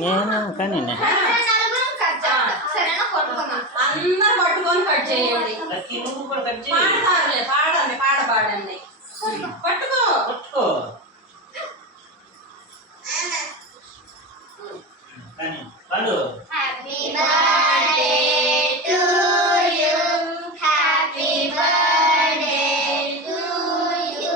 నేను కానీ అందరు పట్టుకొని కట్ చేయండి. పాడతారులే, పాడండి, పాడండి. పట్టుకో పట్టుకో కానీ పాడు. Happy birthday to you, happy birthday to you.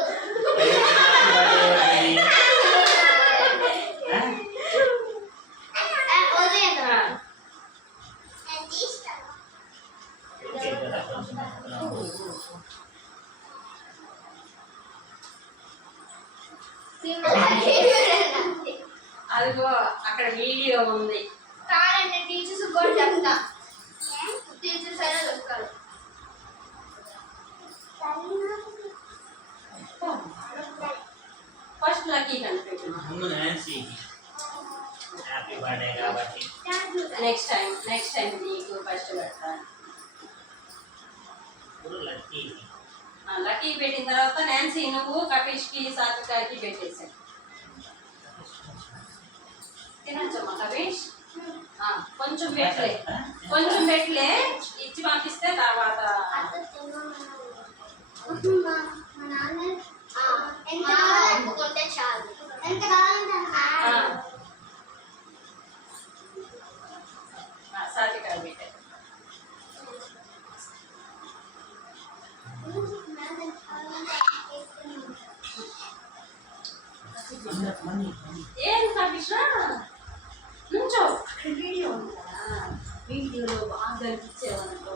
అదిగో అక్కడ వీడియో ఉంది. కాదండి, టీచర్స్ కూడా చెప్తా. టీచర్స్ అయినా చెప్తారు. ఫస్ట్ లక్కీ కనిపెట్టినా. హ్యాపీ బర్త్డే కాబట్టి నెక్స్ట్ టైం నీకు ఫస్ట్ పెడతాను. లక్కీ పెట్టిన తర్వాత నాన్సీ నువ్వు కపీష్కి సాత్వికాకి పెట్టేసాయి. తినచ్చమ్మా కపీష్. కొంచెం పెట్లే ఇచ్చి పంపిస్తే తర్వాత సాత్వికాకి పెట్టే. ఏం కపీష్ నుంచో అక్కడ వీడియో ఉందా? వీడియోలో బాగా కనిపించేవనుకో.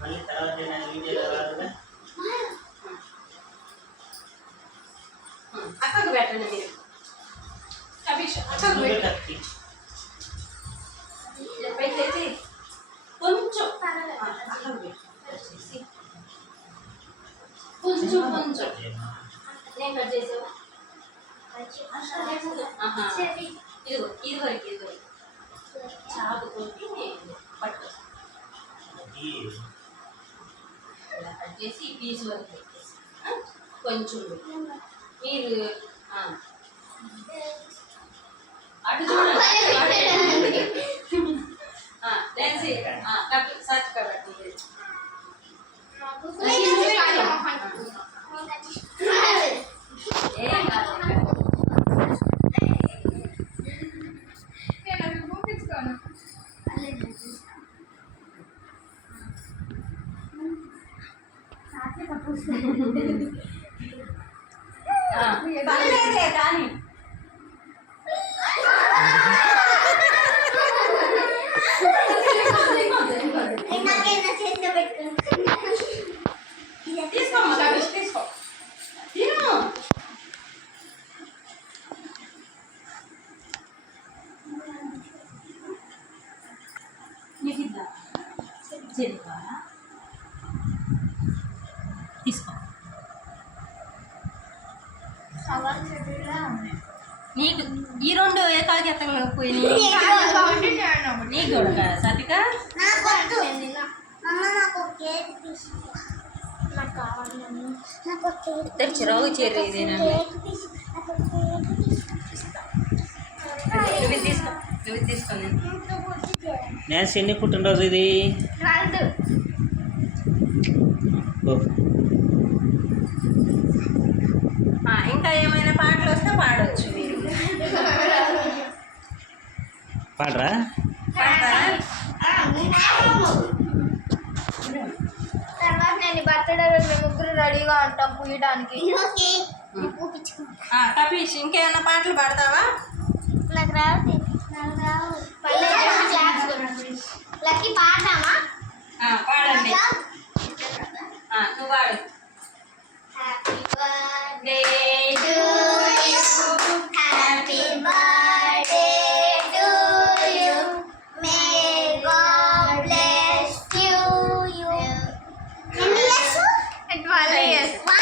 మళ్ళీ తర్వాత వీడియోలో రాదుగా. అక్కకు పెట్టండి మీరు. కపీష్ అక్కకు పెట్టండి. పెట్టేసి కొంచెం కొంచెం నేను కట్ చేసావా? ఇదిగో చాకు కొట్టి పట్టు ఇలా కట్ చేసి పీస్ వరకు పెట్టేసి కొంచెం మీరు అటు చూడండి. సాత్విక పెట్టండి. ఏం కాదు. కానీ తీసుకోమ్మా కపీష్, తీసుకో. తిను. తీసుకో. నీకు ఈ రెండు ఏ కాలకి ఎత్తకపోయి నీకు కూడా సాత్విక చిరాకు చేరేదేనండి. ఇవి తీసుకోండి. నాన్సీ ఎన్ని పుట్టినరోజు ఇది? ఇంకా ఏమైనా పాటలు వస్తే పాడవచ్చు మీరు. పాడరా? తర్వాత నేను బర్త్డే రోజు మేము ముగ్గురు రెడీగా ఉంటాం పూయడానికి. కపీష్ ఇంకేమైనా పాటలు పాడతావా? నాకు రావు. లక్కీ పాడదామా? పాడండి. నువ్వు పాడు. Happy birthday to you, happy birthday to you, may God bless you. ఎన్ని ఇయర్స్? 12 ఇయర్స్. 1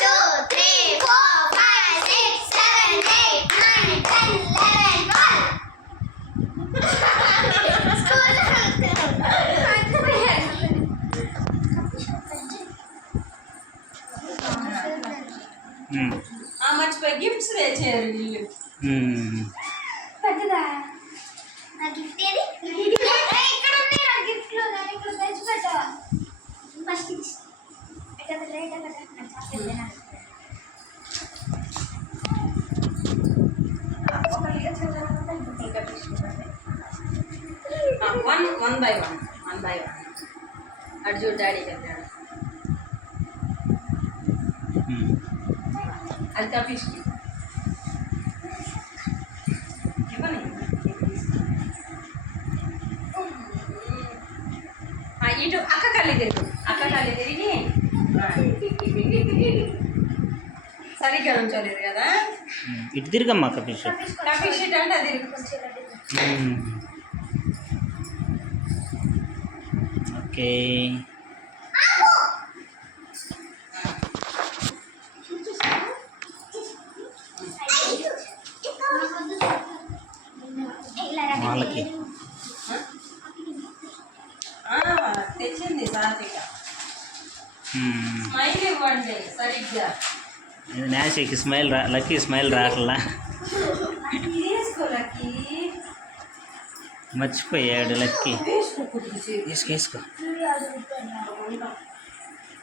2 3 4 5 6 7 8 9 10 11 12. స్కూల్ మర్చిపోయి గిఫ్ట్స్ తెచ్చారు వీళ్ళు. పెద్దదా నా గిఫ్ట్ ఏది ఇక్కడ ఉంది నా గిఫ్ట్ లో నేను ఇక్కడ తెచ్చి పెట్టా ఫస్ట్ ఎక్కడ లేట్ అక్కడ నా చాక్లెట్ లేనా వన్ బై వన్ అటు చూడు డాడీ చెప్పాడు అది కపిష్కి ఇవ్వని ఇటు అక్క కళ్ళు తిరిగి సరిగ్గా ఉంచలేదు కదా ఇటు తిరిగమ్మా కపిష్. కపిష్ ఇటు అంటే అది ఓకే. వాళ్ళకి తెచ్చింది సాత్విక. స్మైల్ ఇవ్వండి సరిగ్గా. నాన్సీకి స్మైల్ లక్కీ స్మైల్ రాట్లా, తీసుకోలకి మర్చిపోయాడు లక్కీ. వేసుకో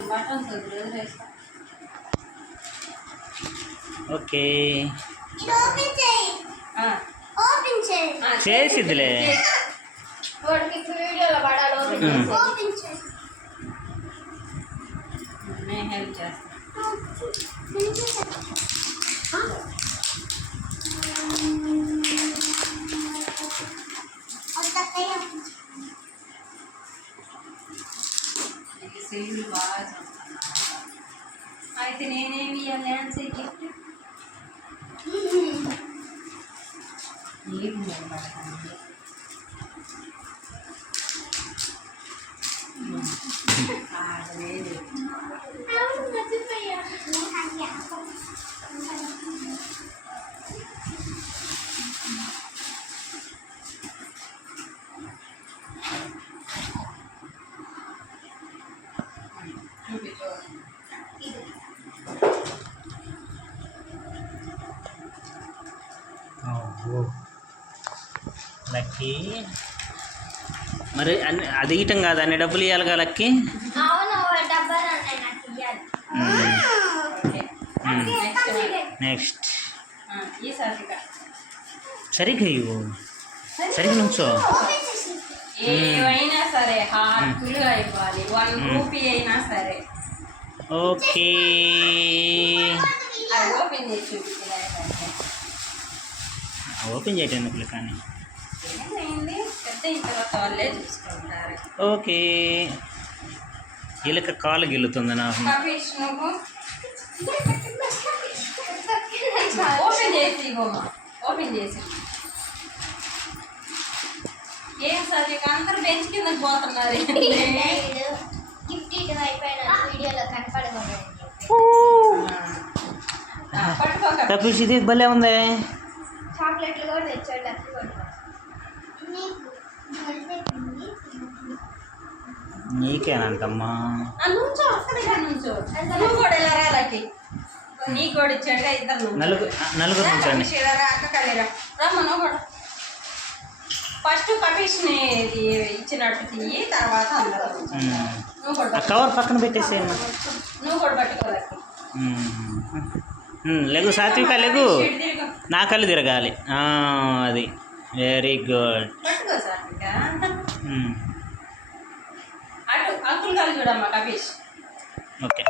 బటన్స్ వేసుకో. ఓకే. చేయి చేసిద్దిలే. వాడికి వీడియోలో పడాలి ఓపెన్ చేయి నేను హెల్ప్ చేస్తాను. సెల్లు బాగా చూస్తాను. అయితే నేనేమి ఇవ్వాలి న్యాన్సీ గిఫ్ట్ నీకు నిలబడతాను. లేదు లక్కీ మరి అన్ని అది ఇయటం కాదు, అన్ని డబ్బులు ఇవ్వాలిగా లక్కీ. అవును డబ్బాలు ఉన్నాయి నాకు ఇవ్వాలి. నెక్స్ట్ ఈ సారిక సరిగ్గా ఇవ్వు, సరిగ్గా నుంచో. ఏమైనా సరే హార్ట్ఫుల్గా ఇవ్వాలి. 1 రూపీ అయినా సరే. ఓకే. అది ఓపెన్ చేసి చూపించలే ఓపెన్ చేయటం కానీ. ఏమైంది పెద్ద అయిన తర్వాత వాళ్ళే చూసుకుంటారు. ఓకే. వీళ్ళకి కాలు గిల్లుతుంది నాకు. కపిష్ నువ్వు ఓపెన్ చేసి ఇవ్వమ్మా. ఓపెన్ చేసి ఏం సరే అందరూ బెంచ్ కింద పోతున్నారు. గిఫ్ట్ ఇటు అయిపోయిన వీడియోలో కనపడకూడదు. కపిష్ ఇది భలే ఉంది. చాక్లెట్లు కూడా తెచ్చాడు లక్కీ కూడా. నీకేనంటమ్మా. నుంచో అక్కడిగా నుంచో. నువ్వు కూడా ఇలా రాలకి నీ కూడా ఇచ్చాడుగా. ఇద్దరు నలుగురు నుంచండి. అక్క కలిరా రమ్మ. నువ్వు కూడా ఫస్ట్ కపిష్ని ఇచ్చినట్టు తీయి, తర్వాత అందరూ నువ్వు కూడా కవర్ పక్కన పెట్టేసేయమ్మా. నువ్వు కూడా పట్టుకోవాలి. లెగు సాత్విక లెగు. నా కళ్ళు తిరగాలి. అది వెరీ గుడ్. పట్టుకో సాత్విక. అటు అంకుల్ కాలు చూడమ్మా కపిష్. ఓకే.